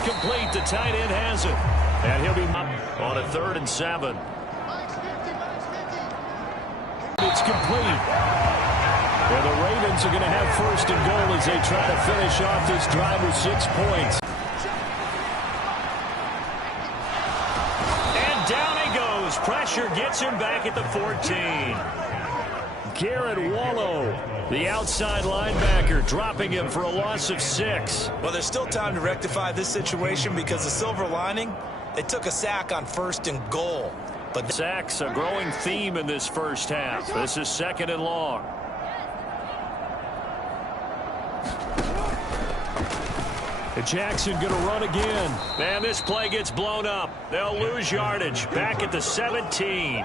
It's complete. The tight end has it. And he'll be up on a 3rd and 7. It's complete. And the Ravens are going to have 1st and goal as they try to finish off this drive with 6 points. And down he goes. Pressure gets him back at the 14. Garrett Wallow, the outside linebacker, dropping him for a loss of 6. Well, there's still time to rectify this situation because the silver lining, they took a sack on 1st and goal. But sacks, a growing theme in this first half. This is 2nd and long. And Jackson going to run again. And this play gets blown up. They'll lose yardage. Back at the 17.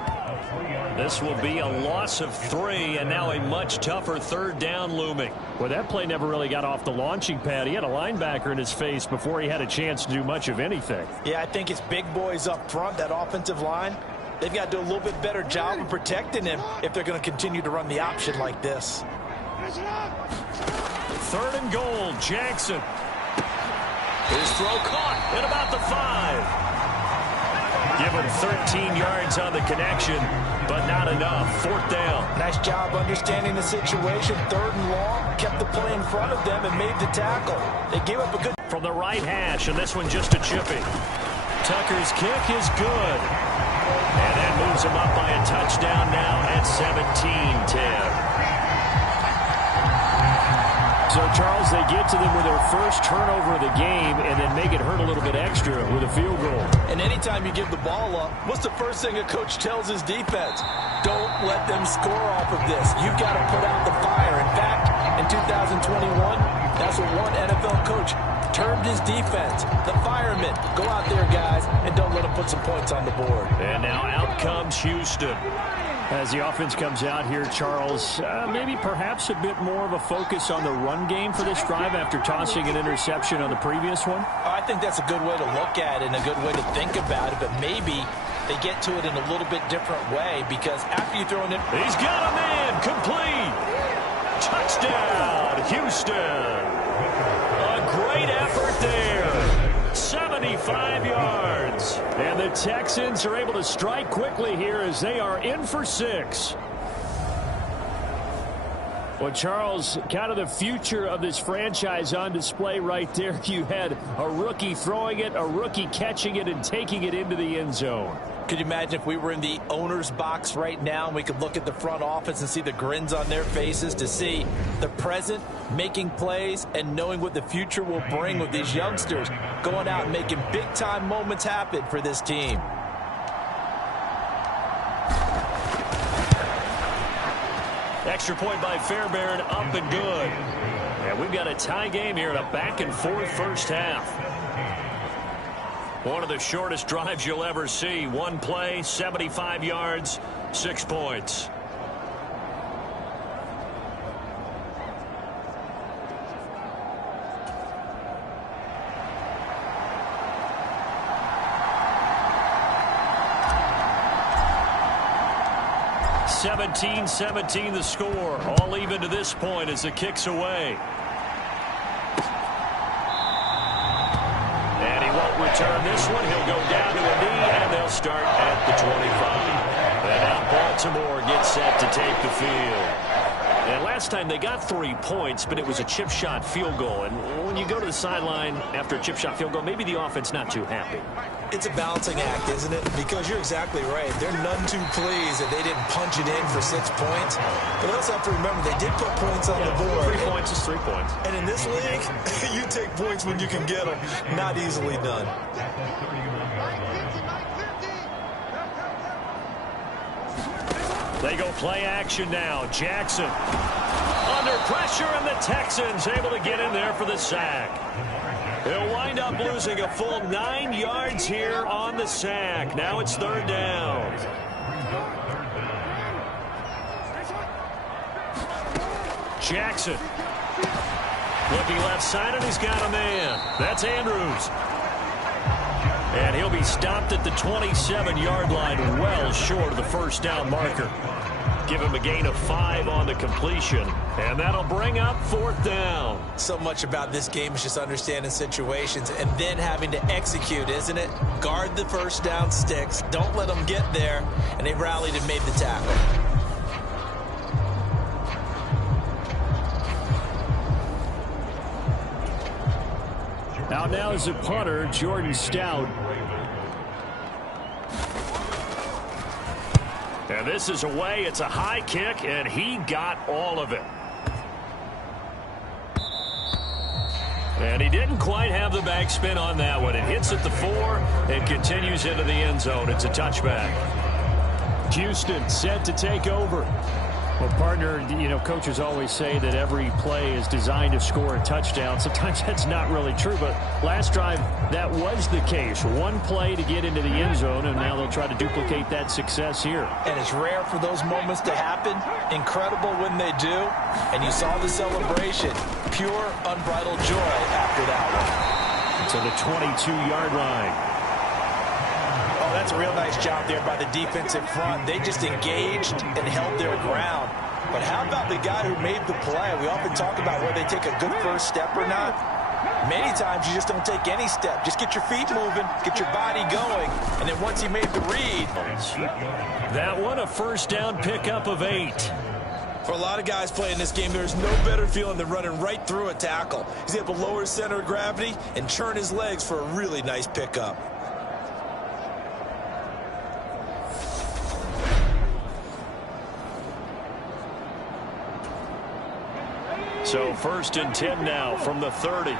This will be a loss of 3, and now a much tougher 3rd down looming. Well, that play never really got off the launching pad. He had a linebacker in his face before he had a chance to do much of anything. Yeah, I think it's big boys up front, that offensive line. They've got to do a little bit better job of protecting him if they're going to continue to run the option like this. 3rd and goal, Jackson. His throw caught at about the 5. Give him 13 yards on the connection, but not enough. 4th down. Nice job understanding the situation. 3rd and long, kept the play in front of them and made the tackle. They gave up a good... From the right hash, and this one just a chipping. Tucker's kick is good. And that moves him up by a touchdown now at 17-10. So, Charles, they get to them with their first turnover of the game and then make it hurt a little bit extra with a field goal. And anytime you give the ball up, what's the first thing a coach tells his defense? Don't let them score off of this. You've got to put out the fire. In fact, in 2021, that's what one NFL coach termed his defense. The firemen. Go out there, guys, and don't let them put some points on the board. And now out comes Houston. As the offense comes out here, Charles, maybe perhaps a bit more of a focus on the run game for this drive after tossing an interception on the previous one? I think that's a good way to look at it and a good way to think about it, but maybe they get to it in a little bit different way because after you throw it in... He's got a man, complete! Touchdown, Houston! A great effort there. 75 yards. And the Texans are able to strike quickly here as they are in for 6. Well, Charles, kind of the future of this franchise on display right there. You had a rookie throwing it, a rookie catching it, and taking it into the end zone. Could you imagine if we were in the owner's box right now and we could look at the front office and see the grins on their faces to see the present making plays and knowing what the future will bring with these youngsters going out and making big-time moments happen for this team. Extra point by Fairbairn, up and good. And we've got a tie game here in a back-and-forth first half. One of the shortest drives you'll ever see. One play, 75 yards, 6 points. (17-17) the score. All even to this point as the kick's away. Return this one. He'll go down to a knee, and they'll start at the 25. And now Baltimore gets set to take the field. And last time they got 3 points, but it was a chip shot field goal. And when you go to the sideline after a chip shot field goal, maybe the offense not too happy. It's a balancing act, isn't it? Because you're exactly right. They're none too pleased that they didn't punch it in for 6 points. But they also have to remember they did put points on the board. 3 points is 3 points. And in this league, you take points when you can get them. Not easily done. They go play action now. Jackson under pressure, and the Texans able to get in there for the sack. He'll wind up losing a full 9 yards here on the sack. Now it's 3rd down. Jackson looking left side, and he's got a man. That's Andrews. And he'll be stopped at the 27-yard line, well short of the first down marker. Give him a gain of 5 on the completion. And that'll bring up 4th down. So much about this game is just understanding situations and then having to execute, isn't it? Guard the first down sticks. Don't let them get there. And they rallied and made the tackle. Out now is a punter, Jordan Stout. And this is away. It's a high kick, and he got all of it. And he didn't quite have the backspin on that one. It hits at the 4 and continues into the end zone. It's a touchback. Houston set to take over. Well, partner, you know, coaches always say that every play is designed to score a touchdown. Sometimes that's not really true, but last drive, that was the case. One play to get into the end zone, and now they'll try to duplicate that success here. And it's rare for those moments to happen. Incredible when they do. And you saw the celebration. Pure, unbridled joy after that one. To the 22-yard line. Oh, that's a real nice job there by the defensive front. They just engaged and held their ground. But how about the guy who made the play? We often talk about whether they take a good first step or not. Many times you just don't take any step. Just get your feet moving, get your body going, and then once he made the read. That one, a first down pickup of 8. For a lot of guys playing this game, there's no better feeling than running right through a tackle. He's able to lower his center of gravity and churn his legs for a really nice pickup. So 1st and 10 now from the 30.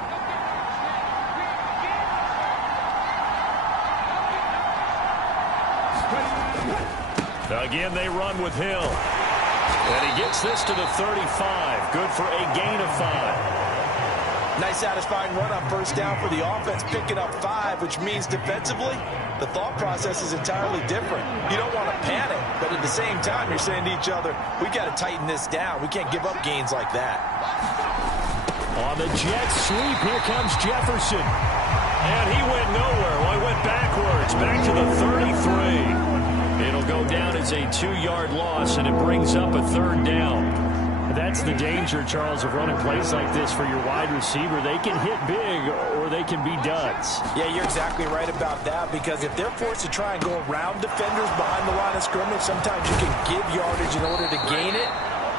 Again, they run with Hill. And he gets this to the 35. Good for a gain of 5. Nice satisfying run on first down for the offense, picking up 5, which means defensively, the thought process is entirely different. You don't want to panic, but at the same time, you're saying to each other, we got to tighten this down. We can't give up gains like that. On the jet sweep, here comes Jefferson. And he went nowhere. Well, he went backwards, back to the 33. It'll go down as a 2-yard loss, and it brings up a 3rd down. That's the danger, Charles, of running plays like this for your wide receiver. They can hit big or they can be duds. Yeah, you're exactly right about that, because if they're forced to try and go around defenders behind the line of scrimmage, sometimes you can give yardage in order to gain it.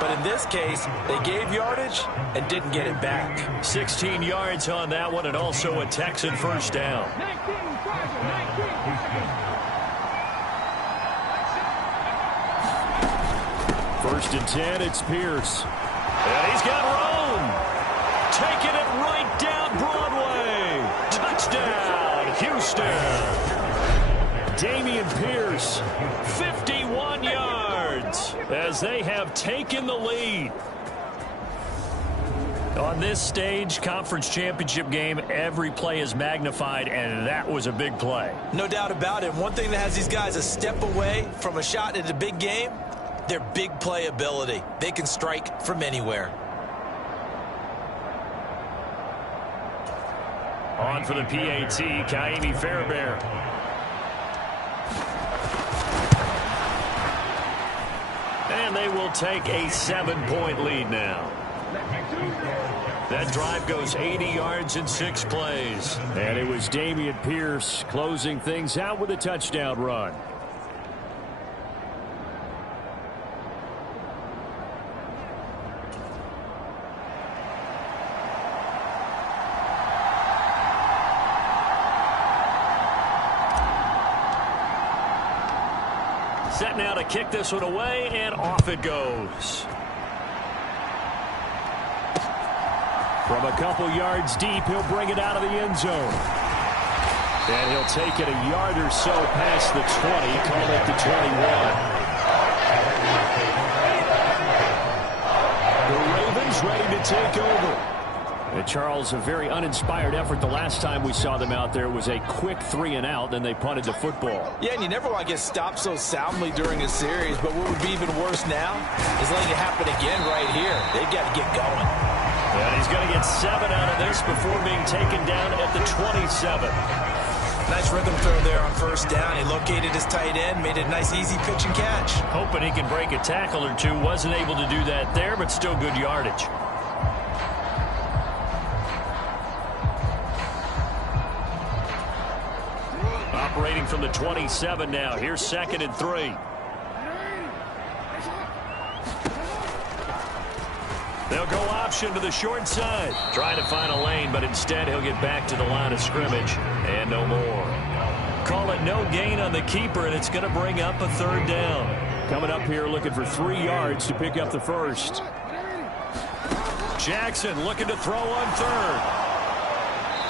But in this case, they gave yardage and didn't get it back. 16 yards on that one, and also a Texan first down. 1st and 10, it's Pierce. And he's got room. Taking it right down Broadway. Touchdown, Houston. Dameon Pierce, 51 yards, as they have taken the lead. On this stage, conference championship game, every play is magnified, and that was a big play. No doubt about it. One thing that has these guys a step away from a shot at a big game, their big play ability. They can strike from anywhere. On for the PAT, Kaimi Fairbairn. And they will take a 7-point lead now. That drive goes 80 yards in 6 plays. And it was Dameon Pierce closing things out with a touchdown run. Set now to kick this one away, and off it goes. From a couple yards deep, he'll bring it out of the end zone. And he'll take it a yard or so past the 20, call it the 21. The Ravens ready to take over. And Charles, a very uninspired effort. The last time we saw them out there was a quick 3-and-out, then they punted the football. Yeah, and you never want to get stopped so soundly during a series, but what would be even worse now is letting it happen again right here. They've got to get going. And he's going to get 7 out of this before being taken down at the 27. Nice rhythm throw there on first down. He located his tight end, made it a nice, easy pitch and catch. Hoping he can break a tackle or two. Wasn't able to do that there, but still good yardage. Operating from the 27 now. Here's 2nd and 3. They'll go option to the short side. Trying to find a lane, but instead he'll get back to the line of scrimmage. And no more. Call it no gain on the keeper, and it's going to bring up a 3rd down. Coming up here looking for 3 yards to pick up the first. Jackson looking to throw on 3rd.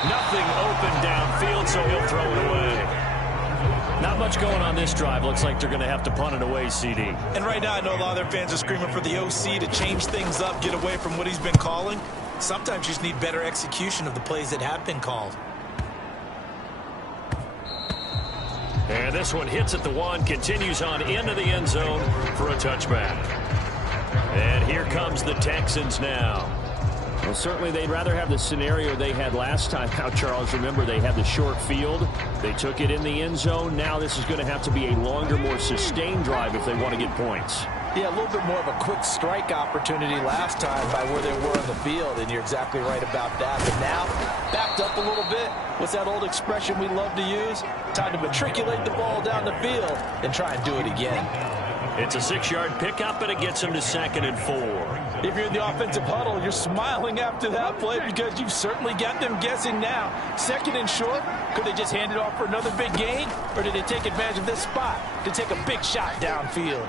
Nothing open downfield, so he'll throw it away. Not much going on this drive. Looks like they're going to have to punt it away, CD. And right now, I know a lot of their fans are screaming for the OC to change things up, get away from what he's been calling. Sometimes you just need better execution of the plays that have been called. And this one hits at the 1, continues on into the end zone for a touchback. And here comes the Texans now. Well, certainly they'd rather have the scenario they had last time. Now, Charles, remember, they had the short field. They took it in the end zone. Now this is going to have to be a longer, more sustained drive if they want to get points. Yeah, a little bit more of a quick strike opportunity last time by where they were on the field, and you're exactly right about that. But now, backed up a little bit. What's that old expression we love to use? Time to matriculate the ball down the field and try and do it again. It's a 6-yard pickup, and it gets him to 2nd and 4. If you're in the offensive huddle, you're smiling after that play because you've certainly got them guessing now. 2nd and short, could they just hand it off for another big gain? Or did they take advantage of this spot to take a big shot downfield?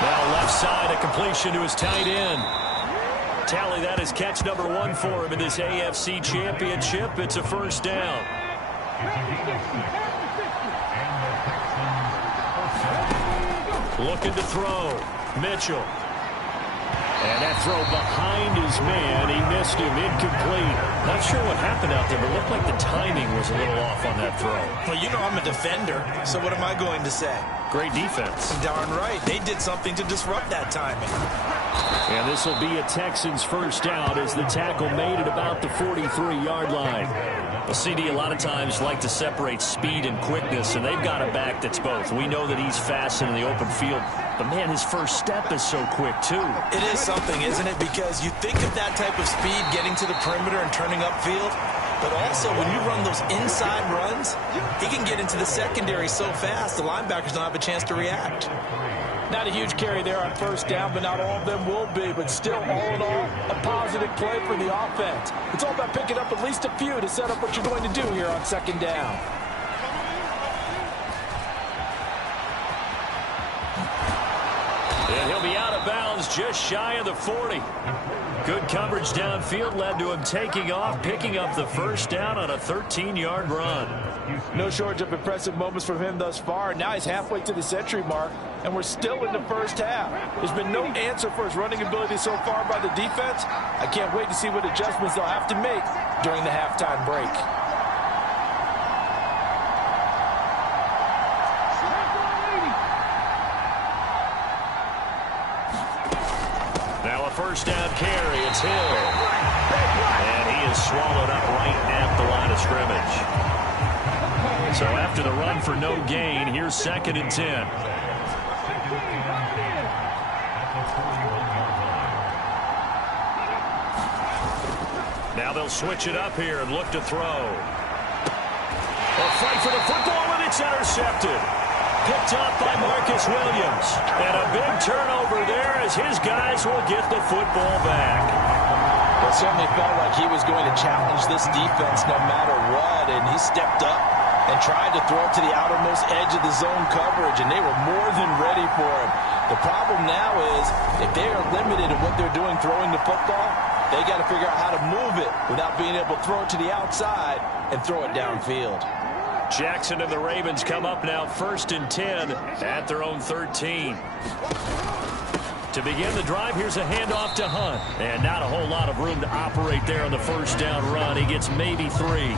Now left side, a completion to his tight end. Tally that is catch number 1 for him in this AFC Championship. It's a 1st down. Looking to throw. Mitchell. And that throw behind his man. He missed him. Incomplete. Not sure what happened out there, but it looked like the timing was a little off on that throw. Well, you know I'm a defender, so what am I going to say? Great defense. Darn right. They did something to disrupt that timing. And this will be a Texans 1st down as the tackle made at about the 43-yard line. Well, CD, a lot of times like to separate speed and quickness, and they've got a back that's both. We know that he's fast in the open field, but, man, his first step is so quick, too. It is something, isn't it? Because you think of that type of speed getting to the perimeter and turning upfield, but also when you run those inside runs, he can get into the secondary so fast the linebackers don't have a chance to react. Not a huge carry there on 1st down, but not all of them will be. But still, all in all, a positive play for the offense. It's all about picking up at least a few to set up what you're going to do here on 2nd down. And he'll be out of bounds just shy of the 40. Good coverage downfield led to him taking off, picking up the 1st down on a 13-yard run. No shortage of impressive moments from him thus far. Now he's halfway to the century mark, and we're still in the 1st half. There's been no answer for his running ability so far by the defense. I can't wait to see what adjustments they'll have to make during the halftime break. Now a 1st down carry. It's Hill. And he is swallowed up right at the line of scrimmage. So after the run for no gain, here's 2nd and 10. Now they'll switch it up here and look to throw. A fight for the football, and it's intercepted. Picked up by Marcus Williams. And a big turnover there as his guys will get the football back. It certainly felt like he was going to challenge this defense no matter what, and he stepped up and tried to throw it to the outermost edge of the zone coverage, and they were more than ready for him. The problem now is if they are limited in what they're doing throwing the football, they got to figure out how to move it without being able to throw it to the outside and throw it downfield. Jackson and the Ravens come up now 1st and 10 at their own 13. To begin the drive, here's a handoff to Hunt. And not a whole lot of room to operate there on the 1st down run. He gets maybe 3.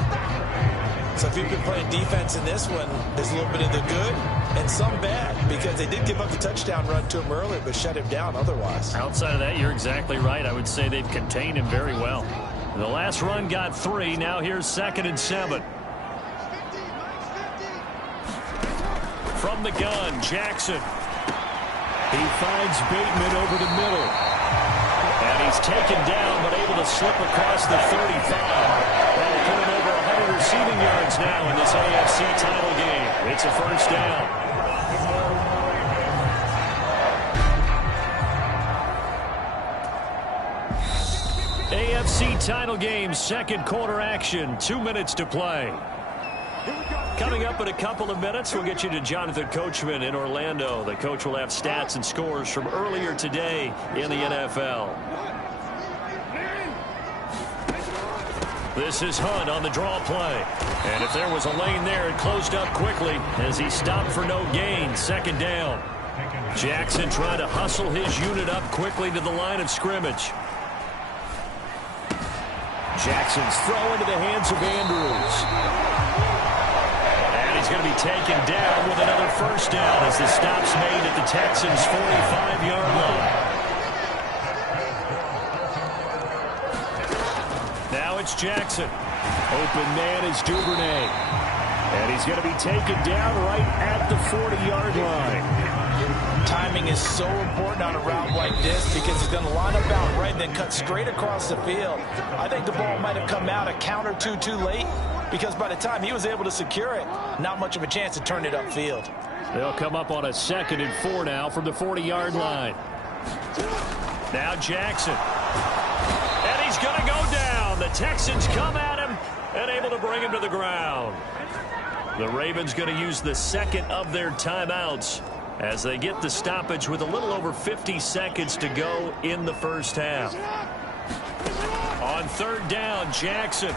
So if you've been playing defense in this one, there's a little bit of the good and some bad, because they did give up a touchdown run to him earlier, but shut him down otherwise. Outside of that, you're exactly right. I would say they've contained him very well. The last run got 3. Now here's 2nd and 7. From the gun, Jackson. He finds Bateman over the middle. And he's taken down, but able to slip across the 35. Well, putting over 100 receiving yards now in this AFC title game. It's a first down. AFC title game, second quarter action. 2 minutes to play. Coming up in a couple of minutes, we'll get you to Jonathan Coachman in Orlando. The coach will have stats and scores from earlier today in the NFL. This is Hunt on the draw play. And if there was a lane there, it closed up quickly as he stopped for no gain. Second down. Jackson trying to hustle his unit up quickly to the line of scrimmage. Jackson's throw into the hands of Andrews. He's going to be taken down with another first down as the stop's made at the Texans' 45-yard line. Now it's Jackson. Open man is Duvernay. And he's going to be taken down right at the 40-yard line. Timing is so important on a route like this because he's going to line up out right and then cut straight across the field. I think the ball might have come out a count or two too late, because by the time he was able to secure it, not much of a chance to turn it upfield. They'll come up on a 2nd and 4 now from the 40-yard line. Now Jackson. And he's going to go down. The Texans come at him and able to bring him to the ground. The Ravens going to use the second of their timeouts as they get the stoppage with a little over 50 seconds to go in the first half. On third down, Jackson.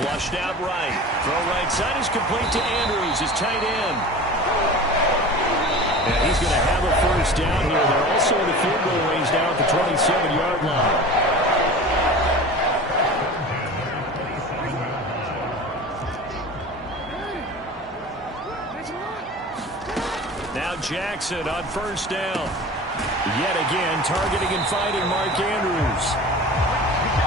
Flushed out right. Throw right side is complete to Andrews, his tight end. And he's going to have a first down here. They're also in the field goal range now at the 27-yard line. Now Jackson on first down. Yet again, targeting and finding Mark Andrews.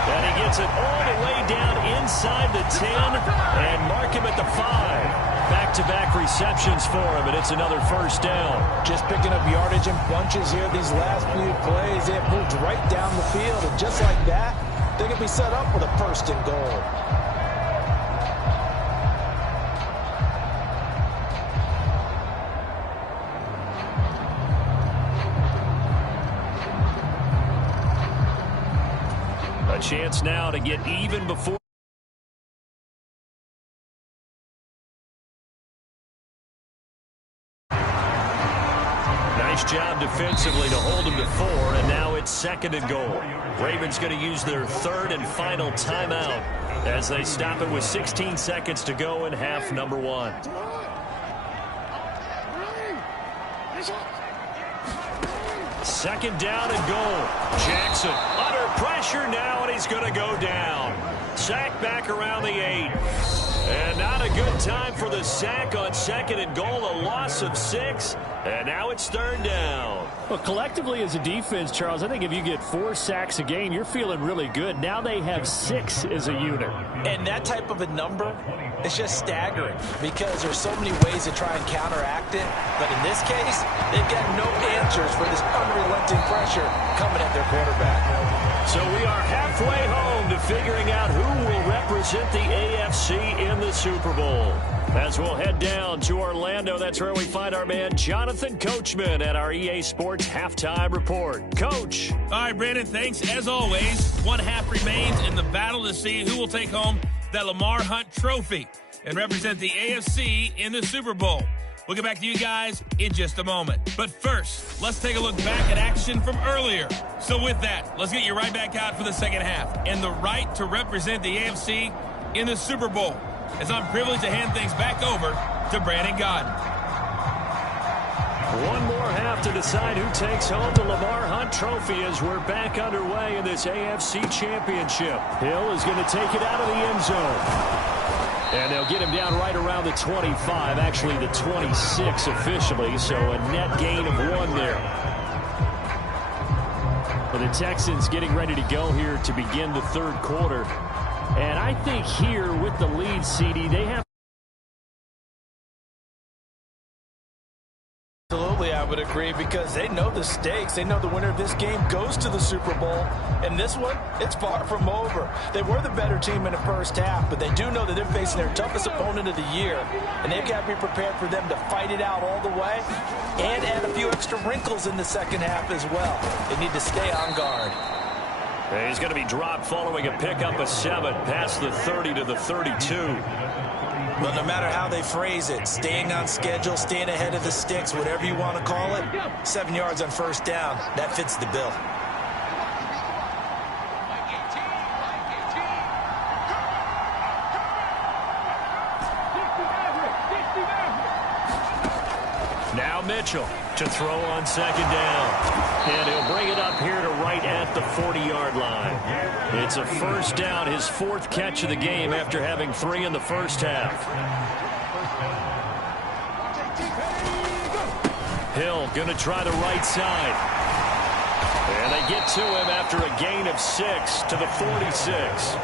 And he gets it all the way down inside the 10 and mark him at the 5. Back-to-back receptions for him, and it's another first down. Just picking up yardage in bunches here these last few plays. They have moved right down the field, and just like that, they can be set up with a first and goal. Chance now to get even before. Nice job defensively to hold him to 4, and now it's 2nd and goal. Ravens going to use their 3rd and final timeout as they stop it with 16 seconds to go in half number 1. Second down and goal. Jackson under pressure now, and he's going to go down. Sack back around the 8. And not a good time for the sack on 2nd and goal. A loss of 6. And now it's 3rd down. Well, collectively as a defense, Charles, I think if you get 4 sacks a game, you're feeling really good. Now they have 6 as a unit. And that type of a number is just staggering because there's so many ways to try and counteract it. But in this case, they've got no answers for this unrelenting pressure coming at their quarterback. So we are halfway home to figuring out who will represent the AFC in the Super Bowl. As we'll head down to Orlando, that's where we find our man Jonathan Coachman at our EA Sports Halftime Report. Coach. All right, Brandon, thanks. As always, one half remains in the battle to see who will take home that Lamar Hunt trophy and represent the AFC in the Super Bowl. We'll get back to you guys in just a moment. But first, let's take a look back at action from earlier. So with that, let's get you right back out for the second half and the right to represent the AFC in the Super Bowl, as I'm privileged to hand things back over to Brandon Godden. One more half to decide who takes home the Lamar Hunt trophy as we're back underway in this AFC Championship. Hill is going to take it out of the end zone. And they'll get him down right around the 25, actually the 26 officially, so a net gain of 1 there. Well, the Texans getting ready to go here to begin the 3rd quarter. And I think here with the lead, CD, they have I would agree, because they know the stakes. They know the winner of this game goes to the Super Bowl. And this one, it's far from over. They were the better team in the first half, but they do know that they're facing their toughest opponent of the year. And they've got to be prepared for them to fight it out all the way and add a few extra wrinkles in the second half as well. They need to stay on guard. He's going to be dropped following a pickup of 7 past the 30 to the 32. Well, no matter how they phrase it, staying on schedule, staying ahead of the sticks, whatever you want to call it, 7 yards on first down, that fits the bill. Now Mitchell to throw on second down. And he'll bring it up here to right at the 40-yard line. It's a first down, his 4th catch of the game after having 3 in the first half. Hill going to try the right side. And they get to him after a gain of 6 to the 46.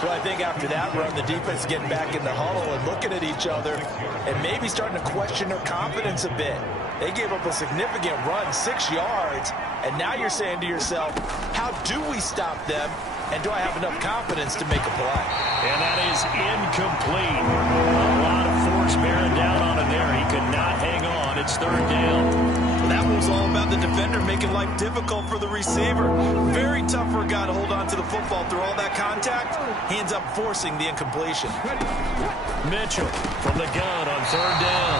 Well, I think after that run, the defense is getting back in the huddle and looking at each other and maybe starting to question their confidence a bit. They gave up a significant run, 6 yards, and now you're saying to yourself, how do we stop them, and do I have enough confidence to make a play? And that is incomplete. A lot of force bearing down on him there. He could not hang on. It's 3rd down. That was all about the defender making life difficult for the receiver. Very tough for a guy to hold on to the football through all that contact. He ends up forcing the incompletion. Mitchell from the gun on 3rd down.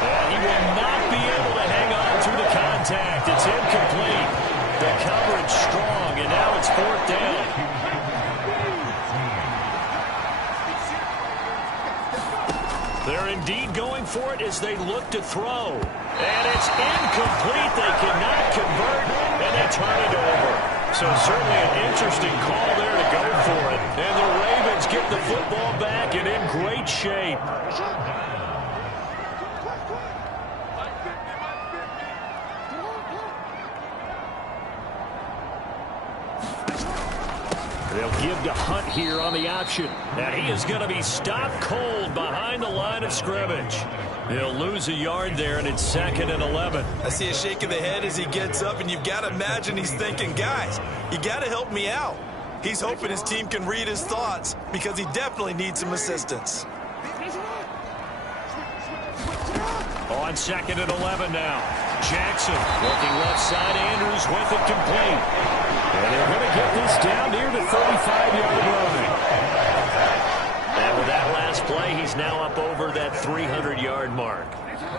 And he will not be able to hang on through the contact. It's incomplete. The coverage strong, and now it's 4th down. They're indeed going for it as they look to throw. And it's incomplete. They cannot convert, and they turn it over. So certainly an interesting call there to go for it. And the Ravens get the football back and in great shape. They'll give to Hunt here on the option. And he is going to be stopped cold behind the line of scrimmage. They'll lose a yard there, and it's 2nd and 11. I see a shake of the head as he gets up, and you've got to imagine he's thinking, guys, you got to help me out. He's hoping his team can read his thoughts because he definitely needs some assistance. On 2nd and 11 now. Jackson working left side. Andrews with it complete. And they're going to get this down near the 35-yard line. And with that last play, he's now up over that 300-yard mark.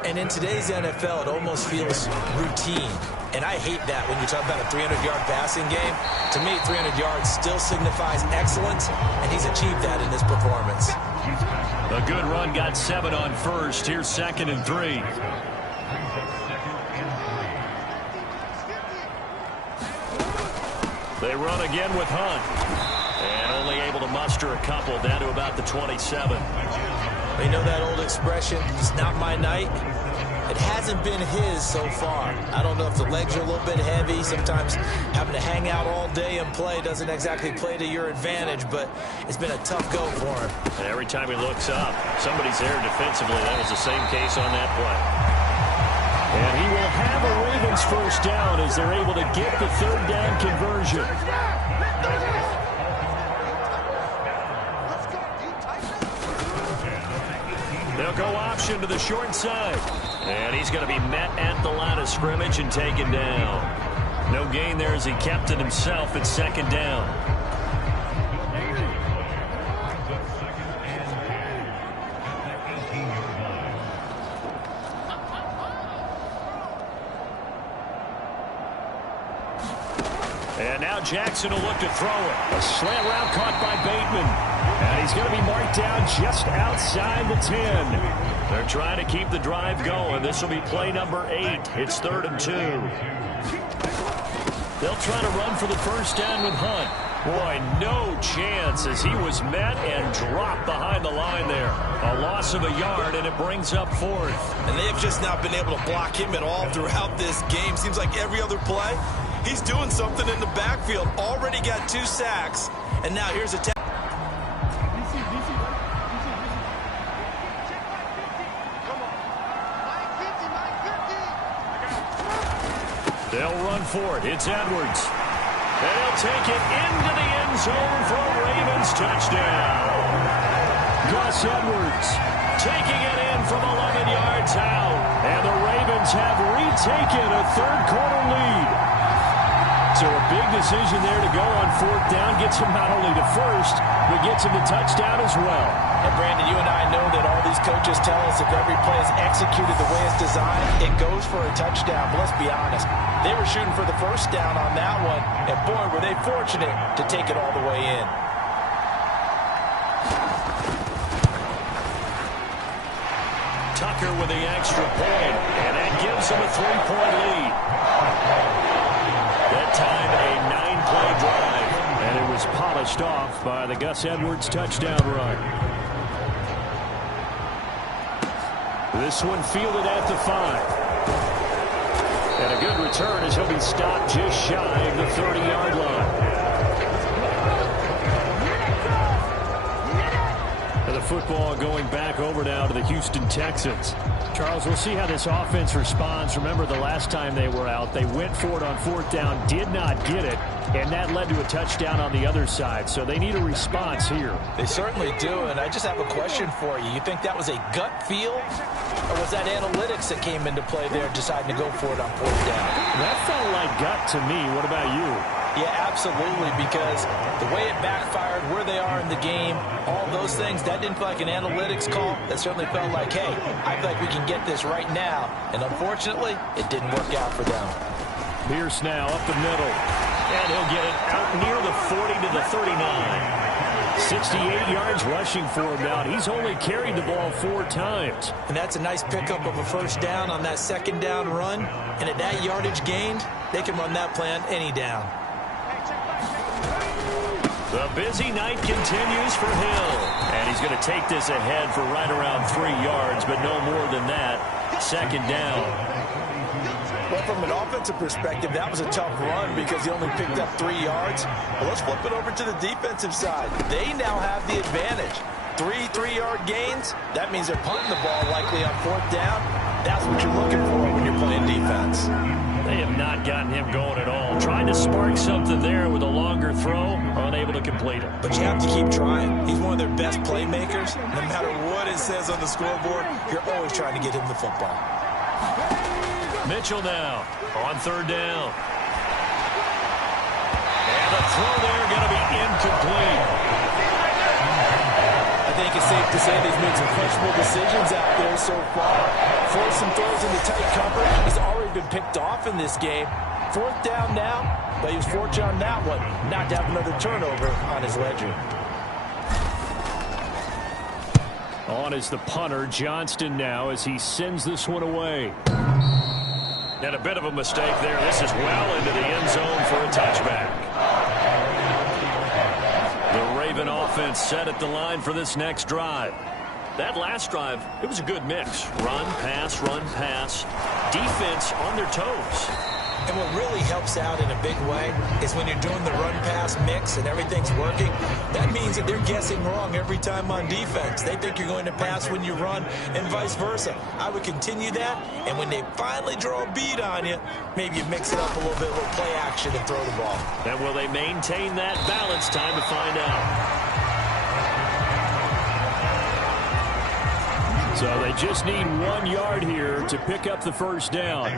And in today's NFL, it almost feels routine. And I hate that when you talk about a 300-yard passing game. To me, 300 yards still signifies excellence, and he's achieved that in this performance. A good run got 7 on first. Here's 2nd and 3. They run again with Hunt. And only able to muster a couple down to about the 27. You know that old expression, it's not my night? It hasn't been his so far. I don't know if the legs are a little bit heavy. Sometimes having to hang out all day and play doesn't exactly play to your advantage, but it's been a tough go for him. And every time he looks up, somebody's there defensively. That was the same case on that play. And he will have a Ravens first down as they're able to get the 3rd down conversion. They'll go option to the short side. And he's going to be met at the line of scrimmage and taken down. No gain there as he kept it himself at 2nd down. And now Jackson will look to throw it. A slant route caught by Bateman. And he's going to be marked down just outside the 10. They're trying to keep the drive going. This will be play number 8. It's 3rd and 2. They'll try to run for the first down with Hunt. Boy, no chance as he was met and dropped behind the line there. A loss of a yard, and it brings up 4th. And they have just not been able to block him at all throughout this game. Seems like every other play, he's doing something in the backfield. Already got 2 sacks, and now here's a They'll run for it. It's Edwards. And he'll take it into the end zone for a Ravens touchdown. Gus Edwards taking it in from 11 yards out. And the Ravens have retaken a third-quarter lead. So a big decision there to go on fourth down. Gets him not only to first, but gets him the touchdown as well. And Brandon, you and I know that all these coaches tell us if every play is executed the way it's designed, it goes for a touchdown. But let's be honest, they were shooting for the first down on that one, and boy, were they fortunate to take it all the way in. Tucker with the extra point, and that gives him a 3-point lead. That time a 9-play drive, and it was polished off by the Gus Edwards touchdown run. This one fielded at the 5. And a good return as he'll be stopped just shy of the 30-yard line. And the football going back over now to the Houston Texans. Charles, we'll see how this offense responds. Remember, the last time they were out, they went for it on fourth down, did not get it, and that led to a touchdown on the other side. So they need a response here. They certainly do, and I just have a question for you. You think that was a gut feel, or was that analytics that came into play there deciding to go for it on fourth down? That felt like gut to me. What about you? Yeah, absolutely, because the way it backfired, where they are in the game, all those things, that didn't feel like an analytics call. That certainly felt like, hey, I feel like we can get this right now. And unfortunately, it didn't work out for them. Pierce now up the middle. and he'll get it out near the 40 to the 39. 68 yards rushing for him now. He's only carried the ball 4 times. And that's a nice pickup of a first down on that second down run. And at that yardage gained, they can run that play on any down. The busy night continues for Hill. And he's going to take this ahead for right around 3 yards, but no more than that. Second down. Well, from an offensive perspective, that was a tough run because he only picked up 3 yards. Well, let's flip it over to the defensive side. They now have the advantage. 3 3-yard gains. That means they're punting the ball likely on 4th down. That's what you're looking for when you're playing defense. They have not gotten him going at all. Trying to spark something there with a longer throw, unable to complete it. But you have to keep trying. He's one of their best playmakers. No matter what it says on the scoreboard, you're always trying to get him the football. Mitchell now on 3rd down. And the throw there going to be incomplete. I think it's safe to say they've made some questionable decisions out there so far. Forced some throws into tight coverage. He's already been picked off in this game. 4th down now, but he was fortunate on that one not to have another turnover on his ledger. On is the punter, Johnston now, as he sends this one away. And a bit of a mistake there. This is well into the end zone for a touchback. The Raven offense set at the line for this next drive. That last drive, it was a good mix. Run, pass, defense on their toes. And what really helps out in a big way is when you're doing the run-pass mix and everything's working, that means that they're guessing wrong every time on defense. They think you're going to pass when you run and vice versa. I would continue that, and when they finally draw a beat on you, maybe you mix it up a little bit with play action and throw the ball. And will they maintain that balance? Time to find out. So they just need 1 yard here to pick up the first down.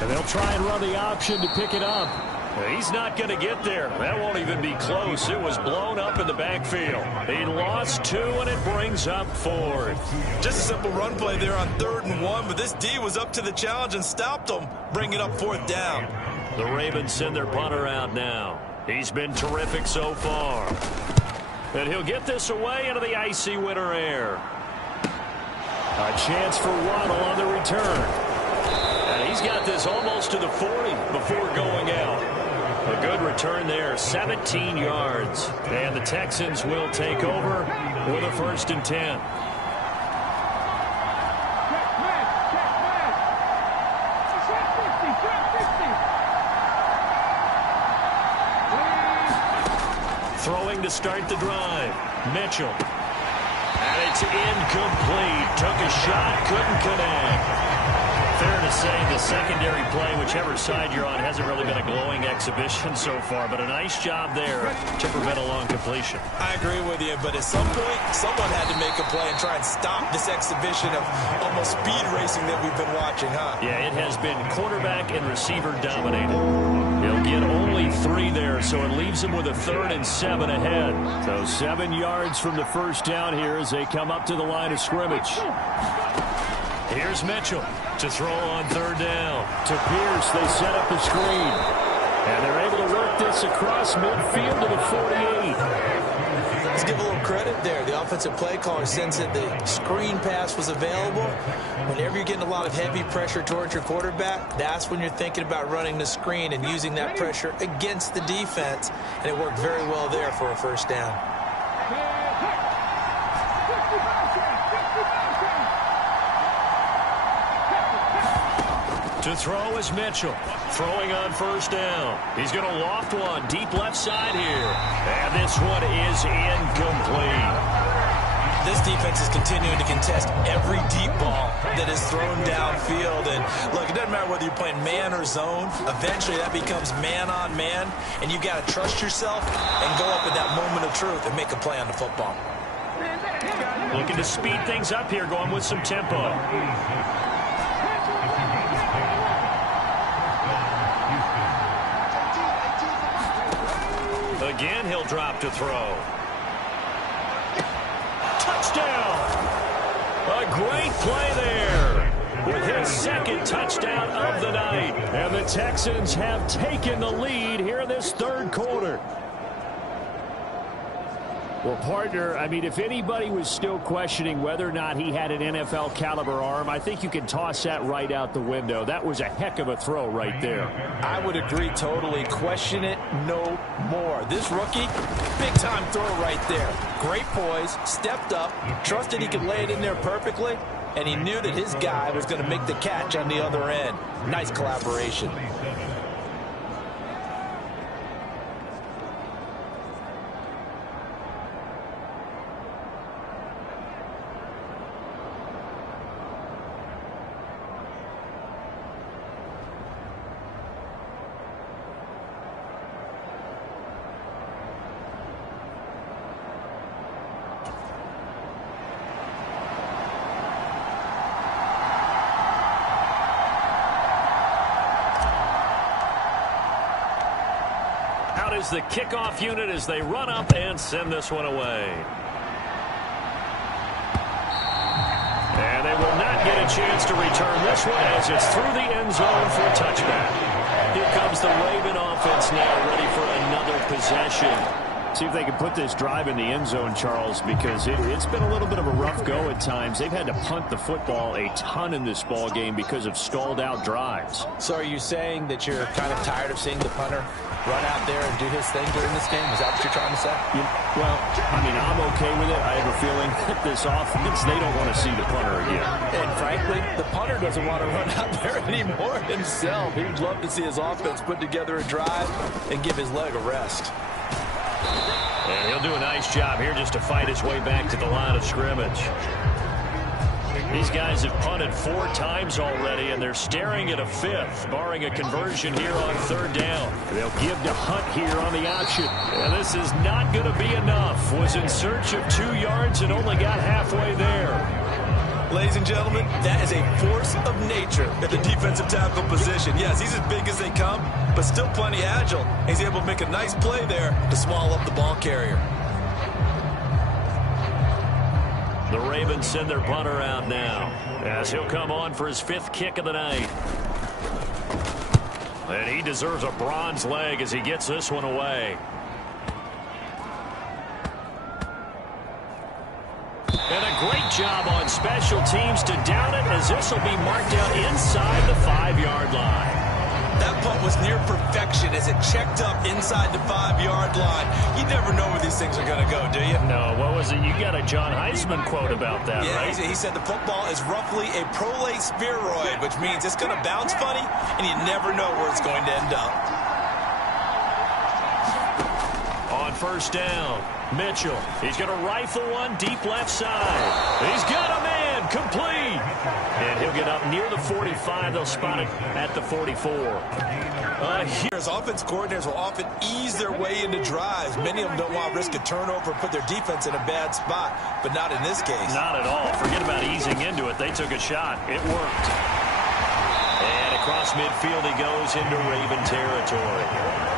And they'll try and run the option to pick it up. He's not going to get there. That won't even be close. It was blown up in the backfield. He lost 2, and it brings up 4th. Just a simple run play there on 3rd and 1, but this D was up to the challenge and stopped him, bringing up 4th down. The Ravens send their punter out now. He's been terrific so far. And he'll get this away into the icy winter air. A chance for Waddle on the return. And he's got this almost to the 40 before going out. A good return there, 17 yards. And the Texans will take over with a 1st and 10. Throwing to start the drive. Mitchell. And it's incomplete. Took a shot, couldn't connect. Fair to say the secondary play, whichever side you're on, hasn't really been a glowing exhibition so far, but a nice job there to prevent a long completion. I agree with you, but at some point, someone had to make a play and try and stop this exhibition of almost speed racing that we've been watching, huh? Yeah, it has been quarterback and receiver dominated. He'll get only 3 there, so it leaves him with a 3rd and 7 ahead. So 7 yards from the first down here as they come up to the line of scrimmage. Here's Mitchell to throw on 3rd down. To Pierce, they set up the screen. And they're able to work this across midfield to the 48. Let's give a little credit there. The offensive play caller sensed that the screen pass was available. Whenever you're getting a lot of heavy pressure towards your quarterback, that's when you're thinking about running the screen and using that pressure against the defense. And it worked very well there for a first down. To throw is Mitchell. Throwing on 1st down. He's going to loft one deep left side here. And this one is incomplete. This defense is continuing to contest every deep ball that is thrown downfield. And look, it doesn't matter whether you're playing man or zone. Eventually that becomes man on man. And you've got to trust yourself and go up at that moment of truth and make a play on the football. Looking to speed things up here, going with some tempo. Again, he'll drop to throw. Touchdown! A great play there with his 2nd touchdown of the night. And the Texans have taken the lead here in this 3rd quarter. Well, partner, I mean, if anybody was still questioning whether or not he had an NFL caliber arm, I think you can toss that right out the window. That was a heck of a throw right there. I would agree totally. Question it no more. This rookie, big-time throw right there. Great poise, stepped up, trusted he could lay it in there perfectly, and he knew that his guy was going to make the catch on the other end. Nice collaboration. Is the kickoff unit as they run up and send this one away. And they will not get a chance to return this one as it's through the end zone for a touchback. Here comes the Raven offense now, ready for another possession. See if they can put this drive in the end zone, Charles, because it's been a little bit of a rough go at times. They've had to punt the football a ton in this ball game because of stalled out drives. So are you saying that you're kind of tired of seeing the punter run out there and do his thing during this game? Is that what you're trying to say? Well, I mean, I'm okay with it. I have a feeling that this offense, they don't want to see the punter again. And frankly, the punter doesn't want to run out there anymore himself. He'd love to see his offense put together a drive and give his leg a rest. And he'll do a nice job here just to fight his way back to the line of scrimmage. These guys have punted 4 times already, and they're staring at a 5th, barring a conversion here on 3rd down. They'll give to Hunt here on the option. And this is not going to be enough. Was in search of 2 yards and only got halfway there. Ladies and gentlemen, that is a force of nature at the defensive tackle position. Yes, he's as big as they come, but still plenty agile. He's able to make a nice play there to swallow up the ball carrier. The Ravens send their punter out now as he'll come on for his 5th kick of the night. And he deserves a bronze leg as he gets this one away. And a great job on special teams to down it as this will be marked out inside the 5-yard line. That punt was near perfection as it checked up inside the 5-yard line. You never know where these things are going to go, do you? No, what was it? You got a John Heisman quote about that, yeah, right? He said the football is roughly a prolate spheroid, which means it's going to bounce funny, and you never know where it's going to end up. On first down. Mitchell, he's going to rifle one deep left side. He's got a man, complete. And he'll get up near the 45. They'll spot it at the 44. Here's offense coordinators will often ease their way into drives. Many of them don't want to risk a turnover, put their defense in a bad spot, but not in this case. Not at all. Forget about easing into it. They took a shot. It worked. And across midfield he goes into Raven territory.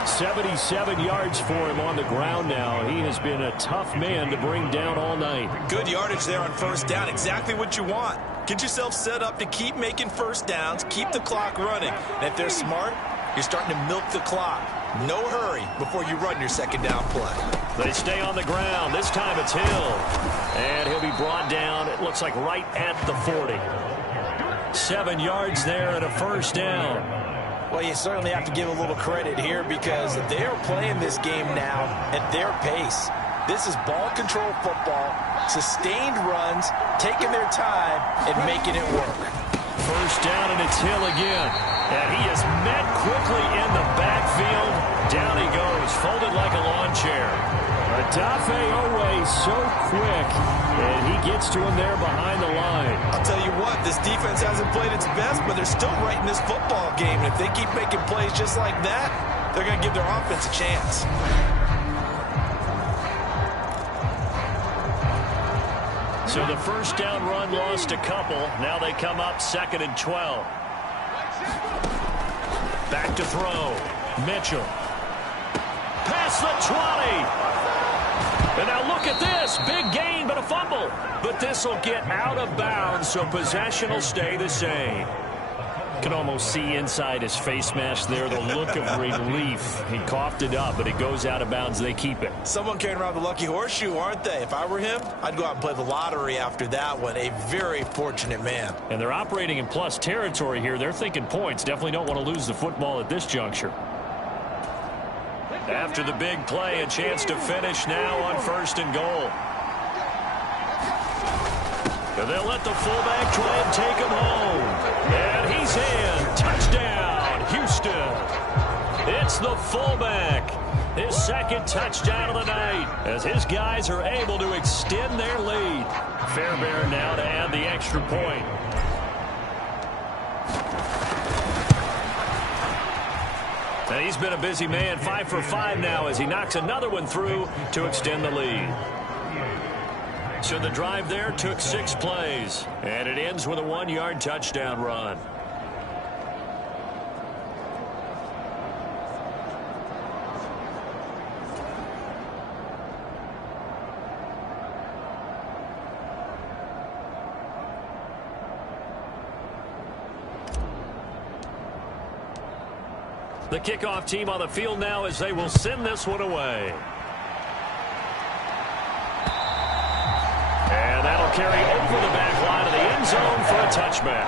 77 yards for him on the ground now. He has been a tough man to bring down all night. Good yardage there on first down. Exactly what you want. Get yourself set up to keep making first downs, keep the clock running. And if they're smart, you're starting to milk the clock. No hurry before you run your second down play. They stay on the ground. This time it's Hill. And he'll be brought down, it looks like right at the 40. 7 yards there and a first down. Well, you certainly have to give a little credit here because they are playing this game now at their pace. This is ball control football, sustained runs, taking their time and making it work. First down, and it's Hill again. And he is met quickly in the backfield. Down he goes, folded like a lawn chair. Adafe Owe so quick, and he gets to him there behind the line. I'll tell you what, this defense hasn't played its best, but they're still right in this football game. And if they keep making plays just like that, they're going to give their offense a chance. So the first down run lost a couple. Now they come up 2nd and 12. Back to throw. Mitchell. Past the 20. And now look at this. Big gain, but a fumble. But this will get out of bounds, so possession will stay the same. Can almost see inside his face mask there the look of relief. He coughed it up, but it goes out of bounds. They keep it. Someone carrying around the lucky horseshoe, aren't they? If I were him, I'd go out and play the lottery after that one. A very fortunate man. And they're operating in plus territory here. They're thinking points. Definitely don't want to lose the football at this juncture. After the big play, a chance to finish now on 1st and goal. And they'll let the fullback try and take him home. And he's in. Touchdown, Houston. It's the fullback. His 2nd touchdown of the night as his guys are able to extend their lead. Fairbairn now to add the extra point. And he's been a busy man, 5 for 5 now as he knocks another one through to extend the lead. So the drive there took 6 plays, and it ends with a 1-yard touchdown run. The kickoff team on the field now as they will send this one away. And that'll carry over the back line of the end zone for a touchback.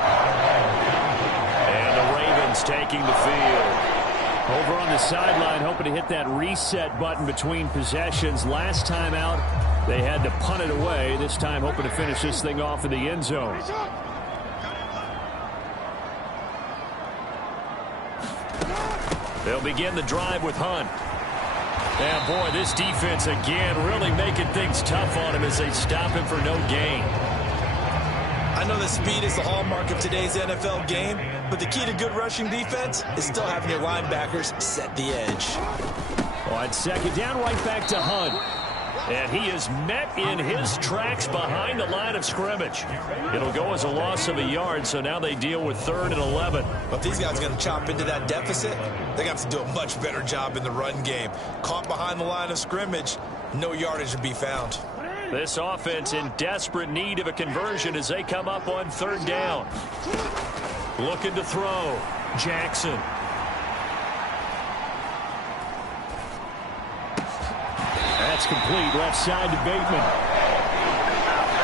And the Ravens taking the field. Over on the sideline, hoping to hit that reset button between possessions. Last time out, they had to punt it away. This time hoping to finish this thing off in the end zone. They'll begin the drive with Hunt. And boy, this defense again really making things tough on him as they stop him for no gain. I know that speed is the hallmark of today's NFL game, but the key to good rushing defense is still having your linebackers set the edge. On 2nd down, right back to Hunt. And he is met in his tracks behind the line of scrimmage. It'll go as a loss of a yard, so now they deal with 3rd and 11. But if these guys are going to chop into that deficit, they're going to have to do a much better job in the run game. Caught behind the line of scrimmage, no yardage to be found. This offense in desperate need of a conversion as they come up on 3rd down. Looking to throw. Jackson. That's complete, left side to Bateman.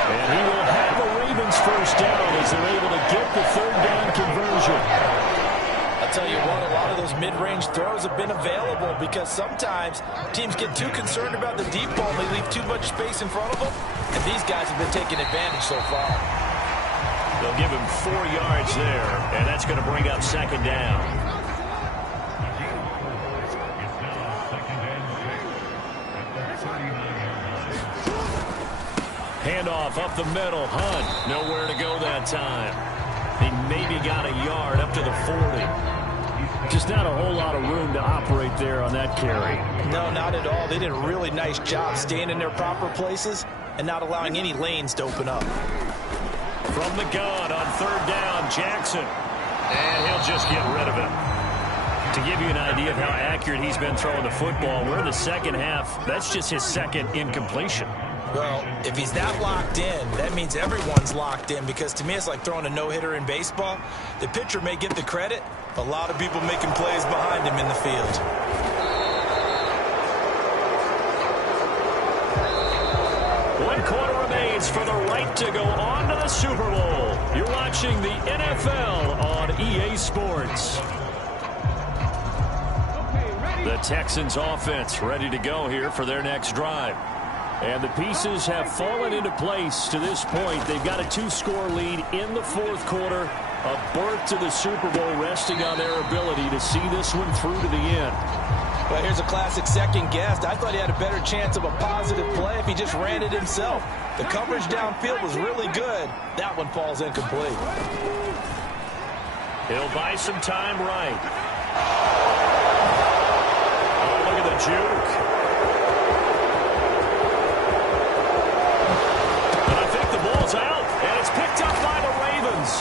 And he will have a Ravens first down as they're able to get the 3rd down conversion. I'll tell you what, a lot of those mid-range throws have been available because sometimes teams get too concerned about the deep ball and they leave too much space in front of them. And these guys have been taking advantage so far. They'll give him 4 yards there, and that's going to bring up 2nd down. Handoff up the middle. Hunt, nowhere to go that time. He maybe got a yard up to the 40. Just not a whole lot of room to operate there on that carry. No, not at all. They did a really nice job staying in their proper places and not allowing any lanes to open up. From the gun on third down, Jackson. And he'll just get rid of it. To give you an idea of how accurate he's been throwing the football, we're in the second half. That's just his second incompletion. Well, if he's that locked in, that means everyone's locked in, because to me it's like throwing a no-hitter in baseball. The pitcher may get the credit, but a lot of people making plays behind him in the field. One quarter remains for the right to go on to the Super Bowl. You're watching the NFL on EA Sports. The Texans offense ready to go here for their next drive. And the pieces have fallen into place to this point. They've got a 2-score lead in the fourth quarter. A berth to the Super Bowl resting on their ability to see this one through to the end. Well, here's a classic second guess. I thought he had a better chance of a positive play if he just ran it himself. The coverage downfield was really good. That one falls incomplete. He'll buy some time right. Oh, look at the juke. Out, and it's picked up by the Ravens.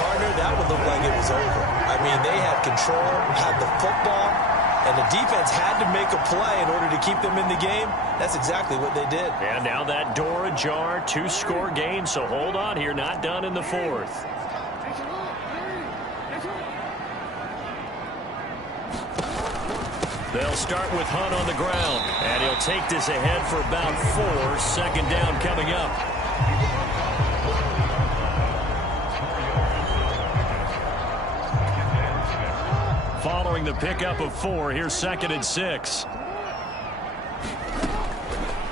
Partner, that would look like it was over. I mean, they had control, had the football, and the defense had to make a play in order to keep them in the game. That's exactly what they did. And now that door ajar, 2-score game, so hold on here, not done in the fourth. They'll start with Hunt on the ground, and he'll take this ahead for about 4. Second down coming up. Following the pickup of 4, here's 2nd and 6.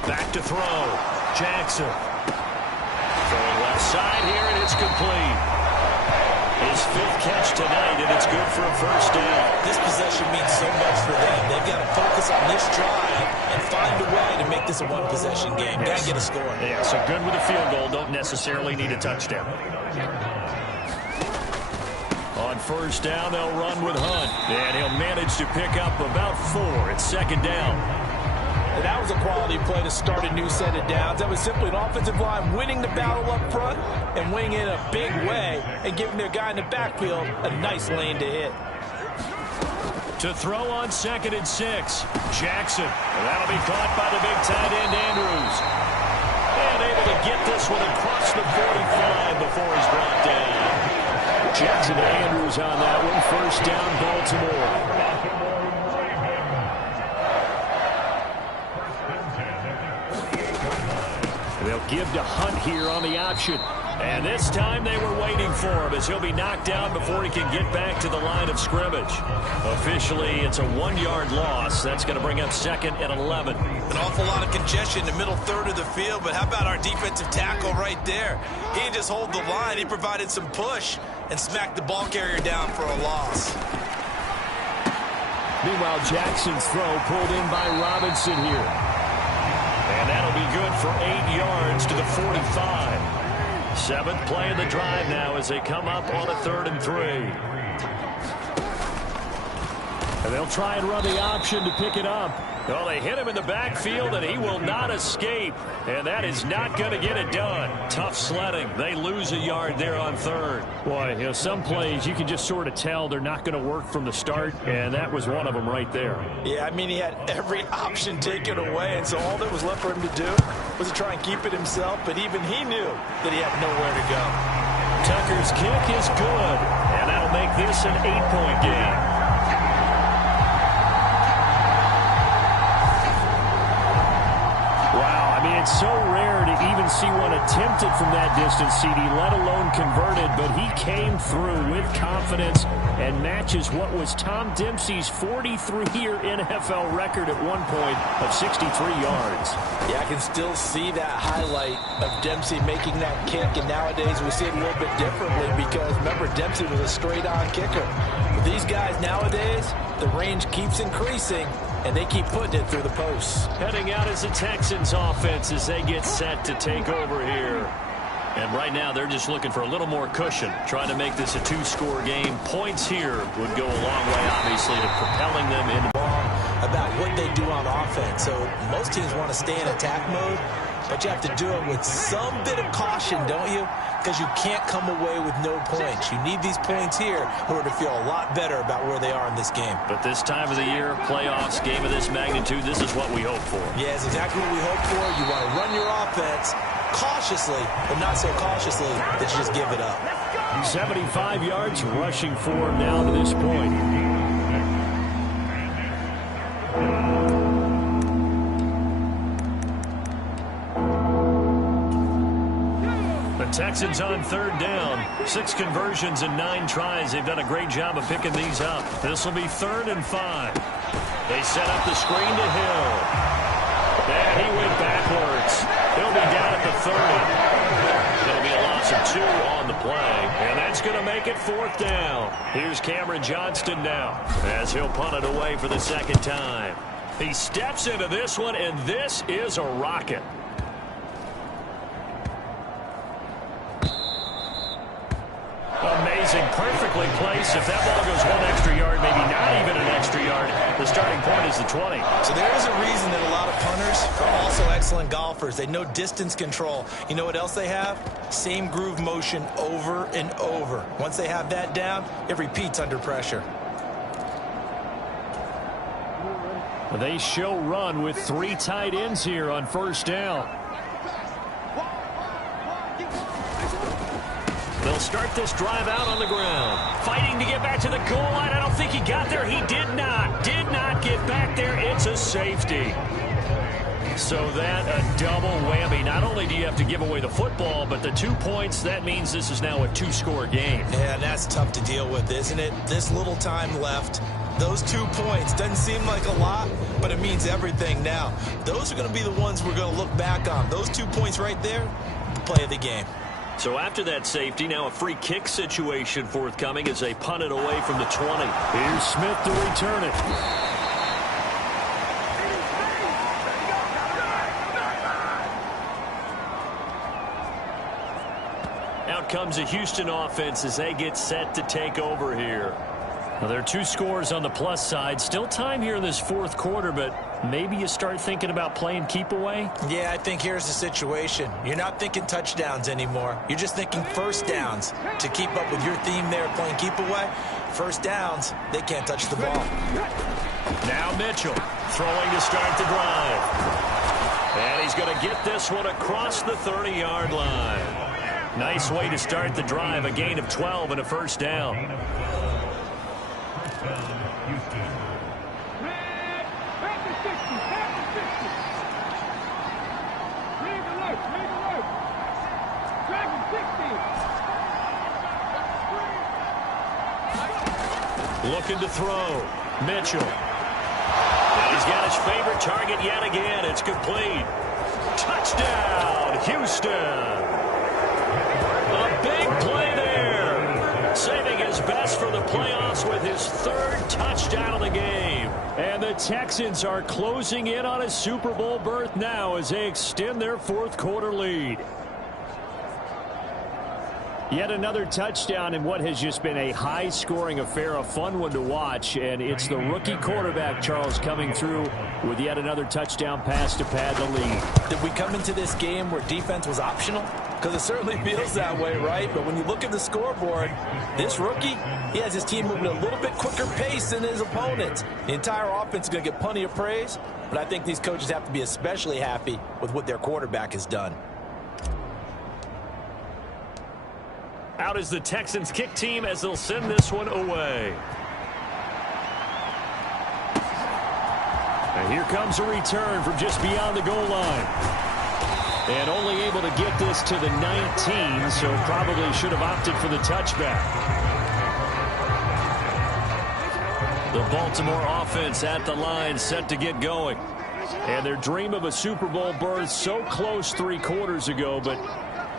Back to throw. Jackson. Throwing left side here, and it's complete. His 5th catch tonight, and it's good for a first down. This possession means so much for them. They've got to focus on this drive and find a way to make this a one-possession game. Got to get a score. Yeah, so good with a field goal. Don't necessarily need a touchdown. On first down, they'll run with Hunt. And he'll manage to pick up about 4. It's 2nd down. And that was a quality play to start a new set of downs. That was simply an offensive line winning the battle up front and winning in a big way and giving their guy in the backfield a nice lane to hit. To throw on 2nd and 6. Jackson. And that'll be caught by the big tight end, Andrews. And able to get this one across the 45 before he's brought down. Jackson to Andrews on that one. First down, Baltimore. They'll give to Hunt here on the option. And this time they were waiting for him as he'll be knocked down before he can get back to the line of scrimmage. Officially, it's a 1-yard loss. That's going to bring up 2nd and 11. An awful lot of congestion in the middle third of the field, but how about our defensive tackle right there? He didn't just hold the line. He provided some push and smacked the ball carrier down for a loss. Meanwhile, Jackson's throw pulled in by Robinson here. And that'll be good for 8 yards to the 45. 7th play of the drive now as they come up on a 3rd and 3. And they'll try and run the option to pick it up. Well, they hit him in the backfield, and he will not escape. And that is not going to get it done. Tough sledding. They lose a yard there on 3rd. Boy, you know, some plays you can just sort of tell they're not going to work from the start, and that was one of them right there. Yeah, I mean, he had every option taken away, and so all that was left for him to do was to try and keep it himself, but even he knew that he had nowhere to go. Tucker's kick is good, and that'll make this an 8-point game. It's so rare to even see one attempted from that distance, CD, let alone converted, but he came through with confidence and matches what was Tom Dempsey's 43-year NFL record at one point of 63 yards. Yeah, I can still see that highlight of Dempsey making that kick, and nowadays we see it a little bit differently because, remember, Dempsey was a straight-on kicker. With these guys nowadays, the range keeps increasing, and they keep putting it through the posts. Heading out is the Texans offense as they get set to take over here. And right now they're just looking for a little more cushion, trying to make this a two-score game. Points here would go a long way, obviously, to propelling them into about what they do on offense. So most teams want to stay in attack mode, but you have to do it with some bit of caution, don't you? Because you can't come away with no points. You need these points here in order to feel a lot better about where they are in this game. But this time of the year, playoffs, game of this magnitude, this is what we hope for. Yeah, it's exactly what we hope for. You want to run your offense cautiously, but not so cautiously that you just give it up. 75 yards rushing for him now to this point. The Texans on third down. 6 conversions and 9 tries. They've done a great job of picking these up. This will be 3rd and 5. They set up the screen to Hill. And he went backwards. He'll be down at the 30. It'll be a loss of 2 on the play. And that's going to make it 4th down. Here's Cameron Johnston now as he'll punt it away for the 2nd time. He steps into this one, and this is a rocket. Amazing, perfectly placed. If that ball goes 1 extra yard, maybe not even an extra yard, the starting point is the 20. So there is a reason that a lot of punters are also excellent golfers. They know distance control. You know what else they have? Same groove motion over and over. Once they have that down, it repeats under pressure. They show run with 3 tight ends here on 1st down. They'll start this drive out on the ground. Fighting to get back to the goal line. I don't think he got there. He did not. Did not get back there. It's a safety. So that a double whammy. Not only do you have to give away the football, but the 2 points, that means this is now a 2-score game. Yeah, that's tough to deal with, isn't it? This little time left. Those 2 points doesn't seem like a lot, but it means everything now. Those are going to be the ones we're going to look back on. Those 2 points right there, the play of the game. So after that safety, now a free kick situation forthcoming as they punt it away from the 20. Here's Smith to return it. Out comes the Houston offense as they get set to take over here. Well, there are 2 scores on the plus side. Still time here in this 4th quarter, but maybe you start thinking about playing keep away? Yeah, I think here's the situation. You're not thinking touchdowns anymore. You're just thinking 1st downs. To keep up with your theme there, playing keep away, 1st downs, they can't touch the ball. Now Mitchell throwing to start the drive. And he's going to get this one across the 30-yard line. Nice way to start the drive. A gain of 12 and a 1st down. Looking to throw. Mitchell. And he's got his favorite target yet again. It's complete. Touchdown, Houston. A big play there. Saving his best for the playoffs with his 3rd touchdown of the game. And the Texans are closing in on a Super Bowl berth now as they extend their 4th quarter lead. Yet another touchdown in what has just been a high-scoring affair, a fun one to watch. And it's the rookie quarterback, Charles, coming through with yet another touchdown pass to pad the lead. Did we come into this game where defense was optional? Because it certainly feels that way, right? But when you look at the scoreboard, this rookie, he has his team moving at a little bit quicker pace than his opponents. The entire offense is going to get plenty of praise, but I think these coaches have to be especially happy with what their quarterback has done. Out is the Texans kick team as they'll send this one away. And here comes a return from just beyond the goal line. And only able to get this to the 19, so probably should have opted for the touchback. The Baltimore offense at the line set to get going. And their dream of a Super Bowl berth so close 3 quarters ago, but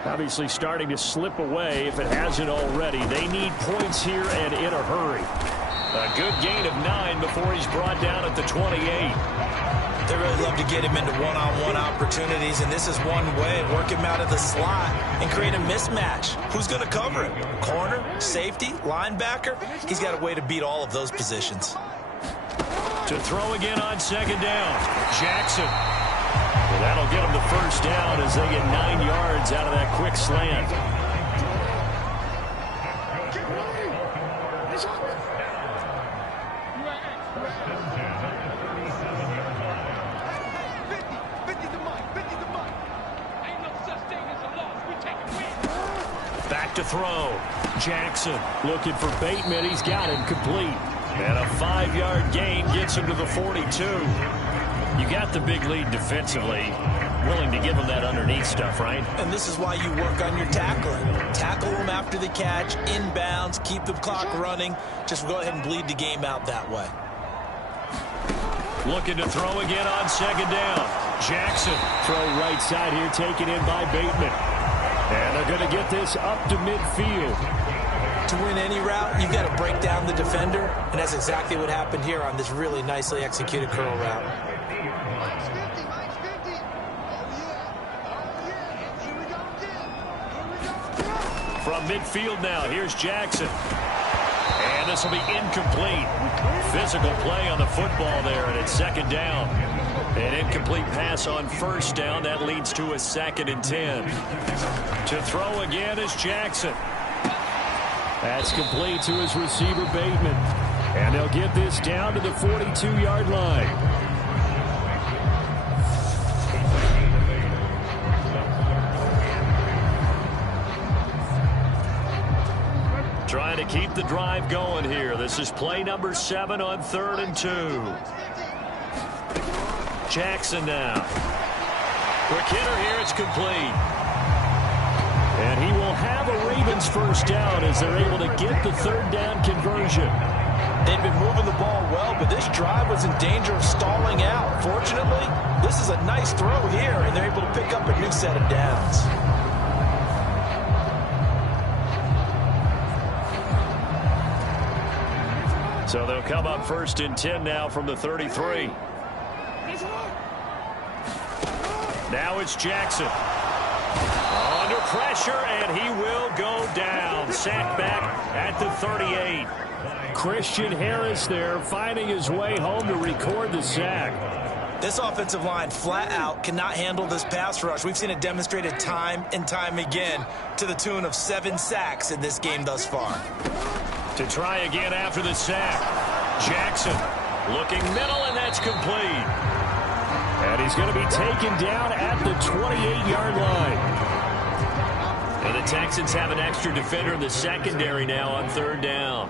obviously starting to slip away if it hasn't already. They need points here and in a hurry. A good gain of 9 before he's brought down at the 28. They really love to get him into one-on-one opportunities, and this is one way. Work him out of the slot and create a mismatch. Who's going to cover him? Corner, safety, linebacker? He's got a way to beat all of those positions. To throw again on second down. Jackson. Well, that'll get him the first down as they get 9 yards out of that quick slant. Back to throw. Jackson looking for Bateman. He's got him complete. And a 5-yard gain gets him to the 42. You got the big lead defensively. Willing to give him that underneath stuff, right? And this is why you work on your tackling. Tackle them after the catch, inbounds, keep the clock running. Just go ahead and bleed the game out that way. Looking to throw again on second down. Jackson. Throw right side here taken in by Bateman. And they're going to get this up to midfield. To win any route, you've got to break down the defender, and that's exactly what happened here on this really nicely executed curl route. From midfield now, here's Jackson. And this will be incomplete. Physical play on the football there, and it's second down. An incomplete pass on first down. That leads to a 2nd and 10. To throw again is Jackson. That's complete to his receiver, Bateman. And they'll get this down to the 42-yard line. Trying to keep the drive going here. This is play number 7 on 3rd and 2. Jackson now. Quick hitter here. It's complete. And he will have a Ravens first down as they're able to get the 3rd down conversion. They've been moving the ball well, but this drive was in danger of stalling out. Fortunately, this is a nice throw here, and they're able to pick up a new set of downs. So they'll come up 1st and 10 now from the 33. Now it's Jackson. Under pressure, and he will go down. Sacked back at the 38. Christian Harris there finding his way home to record the sack. This offensive line flat out cannot handle this pass rush. We've seen it demonstrated time and time again to the tune of 7 sacks in this game thus far. To try again after the sack. Jackson looking middle, and that's complete. And he's going to be taken down at the 28-yard line. And the Texans have an extra defender in the secondary now on 3rd down.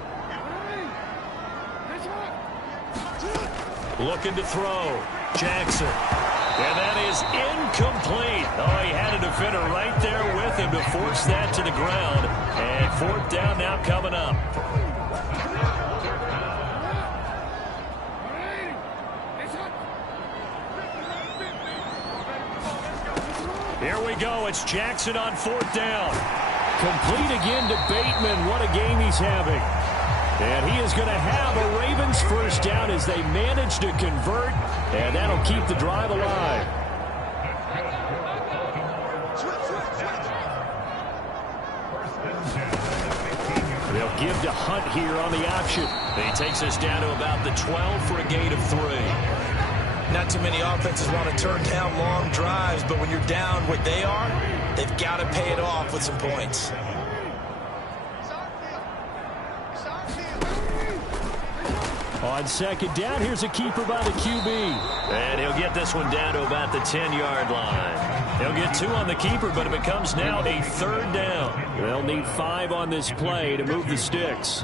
Looking to throw. Jackson. And that is incomplete. Oh, he had a defender right there with him to force that to the ground. And 4th down now coming up. Here we go. It's Jackson on 4th down. Complete again to Bateman. What a game he's having. And he is going to have a Ravens first down as they manage to convert. And that'll keep the drive alive. They'll give to Hunt here on the option. He takes us down to about the 12 for a gain of 3. Not too many offenses want to turn down long drives, but when you're down where they are, they've got to pay it off with some points. On 2nd down, here's a keeper by the QB. And he'll get this one down to about the 10-yard line. He'll get 2 on the keeper, but it becomes now a 3rd down. They'll need 5 on this play to move the sticks.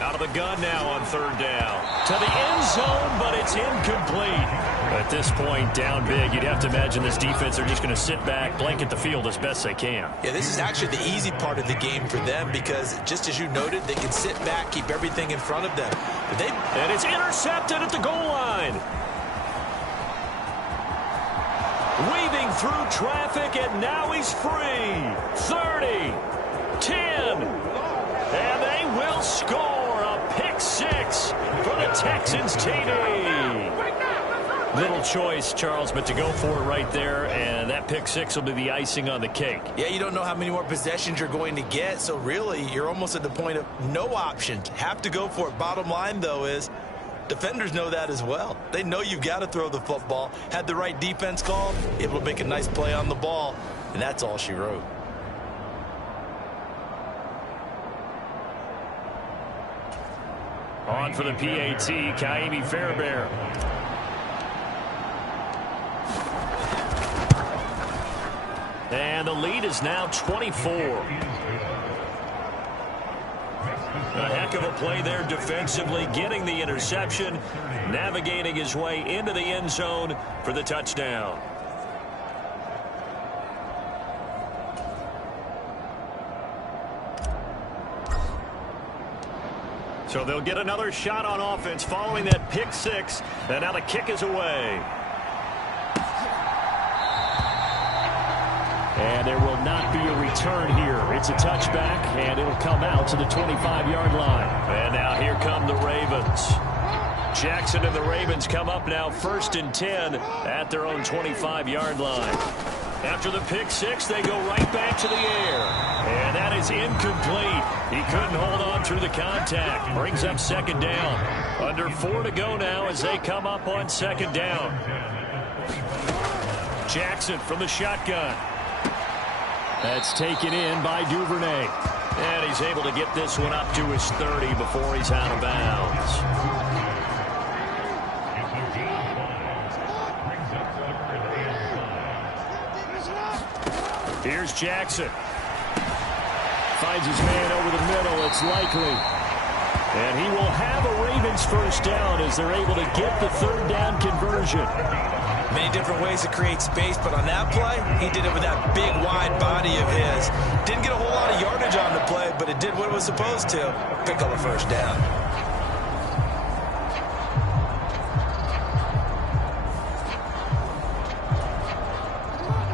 Out of the gun now on 3rd down. To the end zone, but it's incomplete. At this point, down big, you'd have to imagine this defense are just going to sit back, blanket the field as best they can. Yeah, this is actually the easy part of the game for them because, just as you noted, they can sit back, keep everything in front of them. But and it's intercepted at the goal line. Weaving through traffic, and now he's free. 30, 10, and they will will score a pick six for the Texans TD. Little choice, Charles, but to go for it right there, and that pick six will be the icing on the cake. Yeah, you don't know how many more possessions you're going to get, so really you're almost at the point of no options. Have to go for it. Bottom line, though, is defenders know that as well. They know you've got to throw the football. Had the right defense called, able to make a nice play on the ball, and that's all she wrote. On for the PAT, Kaimi Fairbairn. And the lead is now 24. A heck of a play there defensively, getting the interception, navigating his way into the end zone for the touchdown. So they'll get another shot on offense following that pick six, and now the kick is away. And there will not be a return here. It's a touchback, and it'll come out to the 25-yard line. And now here come the Ravens. Jackson and the Ravens come up now 1st and 10 at their own 25-yard line. After the pick six, they go right back to the air. And that is incomplete. He couldn't hold on through the contact. Brings up 2nd down. Under 4 to go now as they come up on 2nd down. Jackson from the shotgun. That's taken in by Duvernay. And he's able to get this one up to his 30 before he's out of bounds. Here's Jackson. Finds his man over the middle. It's likely. And he will have a Ravens first down as they're able to get the 3rd down conversion. Many different ways to create space, but on that play, he did it with that big, wide body of his. Didn't get a whole lot of yardage on the play, but it did what it was supposed to. Pick up a first down.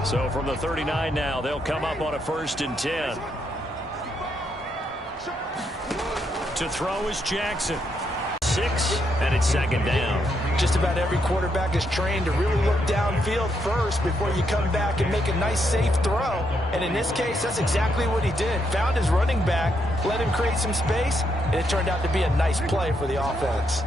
So from the 39 now, they'll come up on a 1st and 10. To throw is Jackson. 6, and it's 2nd down. Just about every quarterback is trained to really look downfield first before you come back and make a nice, safe throw. And in this case, that's exactly what he did. Found his running back, let him create some space, and it turned out to be a nice play for the offense.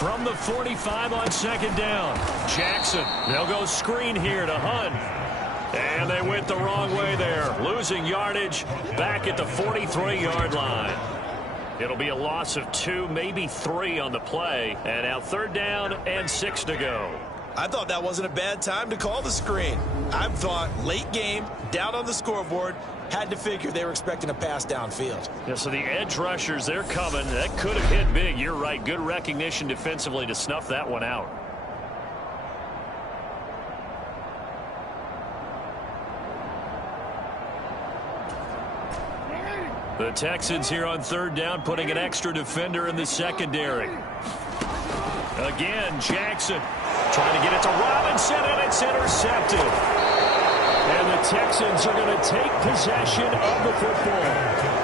From the 45 on 2nd down, Jackson. They'll go screen here to Hunt. And they went the wrong way there. Losing yardage back at the 43-yard line. It'll be a loss of 2, maybe 3 on the play. And now 3rd down and 6 to go. I thought that wasn't a bad time to call the screen. I thought late game, down on the scoreboard, had to figure they were expecting a pass downfield. Yeah, so the edge rushers, they're coming. That could have hit big. You're right. Good recognition defensively to snuff that one out. The Texans here on 3rd down, putting an extra defender in the secondary. Again, Jackson trying to get it to Robinson, and it's intercepted. And the Texans are going to take possession of the football.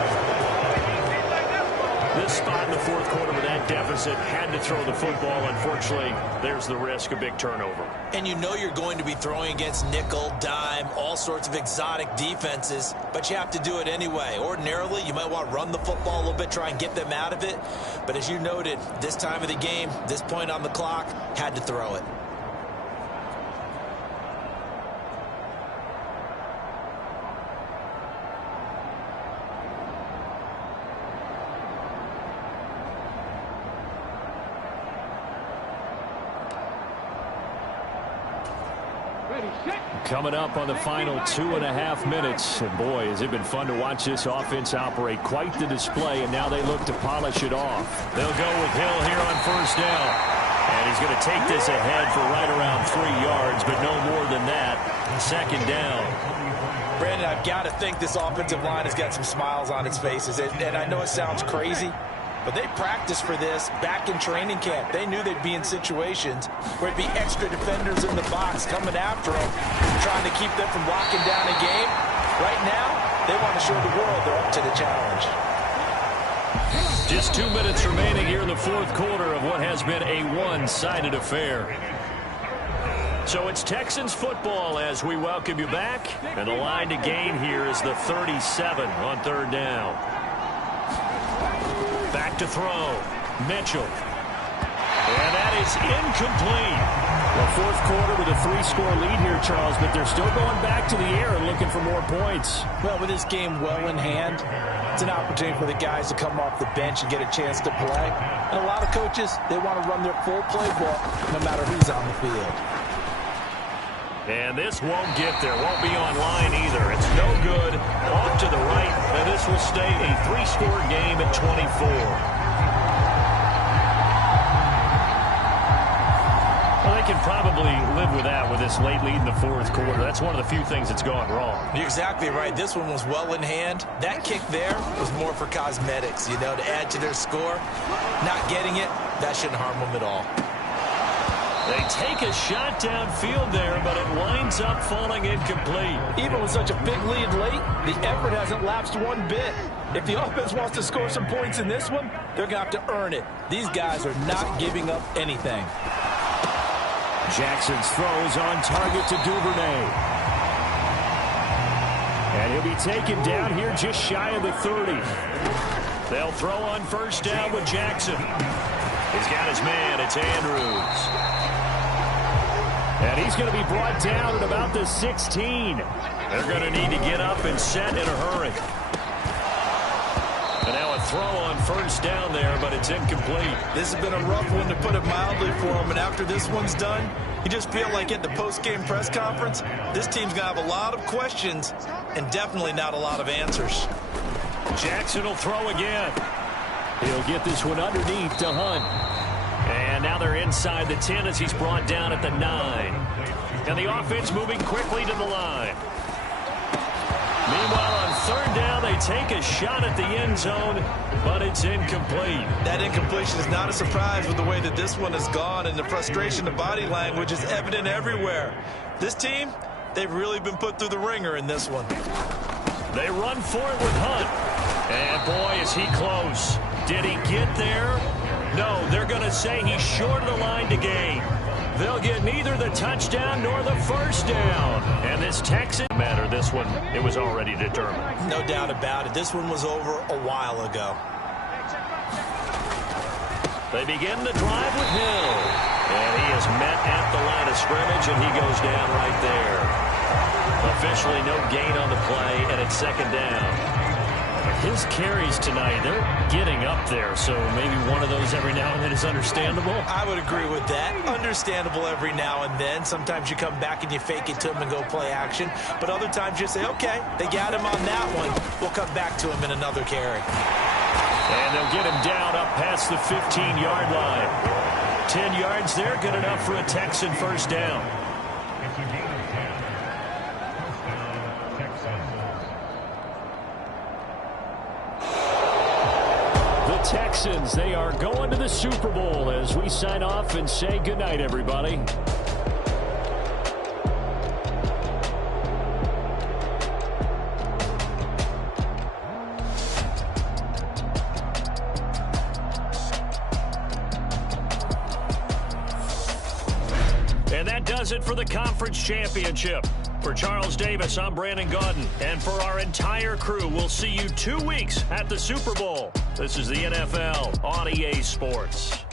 This spot in the 4th quarter with that deficit, had to throw the football. Unfortunately, there's the risk of big turnover. And you know you're going to be throwing against nickel, dime, all sorts of exotic defenses, but you have to do it anyway. Ordinarily, you might want to run the football a little bit, try and get them out of it. But as you noted, this time of the game, this point on the clock, had to throw it. Coming up on the final 2.5 minutes. And boy, has it been fun to watch this offense operate. Quite the display, and now they look to polish it off. They'll go with Hill here on 1st down. And he's going to take this ahead for right around 3 yards, but no more than that. 2nd down. Brandon, I've got to think this offensive line has got some smiles on its faces. And I know it sounds crazy, but they practiced for this back in training camp. They knew they'd be in situations where it'd be extra defenders in the box coming after them, trying to keep them from locking down a game. Right now, they want to show the world they're up to the challenge. Just 2 minutes remaining here in the fourth quarter of what has been a one-sided affair. So it's Texans football as we welcome you back. And the line to gain here is the 37 on third down. Back to throw. Mitchell. And that is incomplete. Well, fourth quarter with a 3-score lead here, Charles, but they're still going back to the air and looking for more points. Well, with this game well in hand, it's an opportunity for the guys to come off the bench and get a chance to play. And a lot of coaches, they want to run their full playbook no matter who's on the field. And this won't get there. Won't be online either. It's no good. Off to the right. And this will stay a 3-score game at 24. Well, they can probably live with that with this late lead in the fourth quarter. That's one of the few things that's gone wrong. You're exactly right. This one was well in hand. That kick there was more for cosmetics, you know, to add to their score. Not getting it, that shouldn't harm them at all. They take a shot downfield there, but it winds up falling incomplete. Even with such a big lead late, the effort hasn't lapsed one bit. If the offense wants to score some points in this one, they're going to have to earn it. These guys are not giving up anything. Jackson's throws on target to Duvernay. And he'll be taken down here just shy of the 30. They'll throw on first down with Jackson. He's got his man. It's Andrews. And he's going to be brought down at about the 16. They're going to need to get up and set in a hurry. And now a throw on first down there, but it's incomplete. This has been a rough one, to put it mildly, for him. And after this one's done, you just feel like at the post-game press conference, this team's going to have a lot of questions and definitely not a lot of answers. Jackson will throw again. He'll get this one underneath to Hunt. And now they're inside the 10 as he's brought down at the 9. And the offense moving quickly to the line. Meanwhile, on third down, they take a shot at the end zone, but it's incomplete. That incompletion is not a surprise with the way that this one has gone, and the frustration of body language is evident everywhere. This team, they've really been put through the ringer in this one. They run for it with Hunt. And boy, is he close. Did he get there? No, they're going to say he's short of the line to gain. They'll get neither the touchdown nor the first down. And this Texan matter, this one, it was already determined. No doubt about it. This one was over a while ago. They begin the drive with Hill. And he is met at the line of scrimmage, and he goes down right there. Officially no gain on the play, and it's second down. His carries tonight, they're getting up there, so maybe one of those every now and then is understandable. I would agree with that. Understandable every now and then. Sometimes you come back and you fake it to him and go play action. But other times you say, okay, they got him on that one. We'll come back to him in another carry. And they'll get him down up past the 15-yard line. 10 yards there, good enough for a Texan first down. Texans, they are going to the Super Bowl as we sign off and say goodnight, everybody. And that does it for the conference championship. For Charles Davis, I'm Brandon Gaudin. And for our entire crew, we'll see you 2 weeks at the Super Bowl. This is the NFL on EA Sports.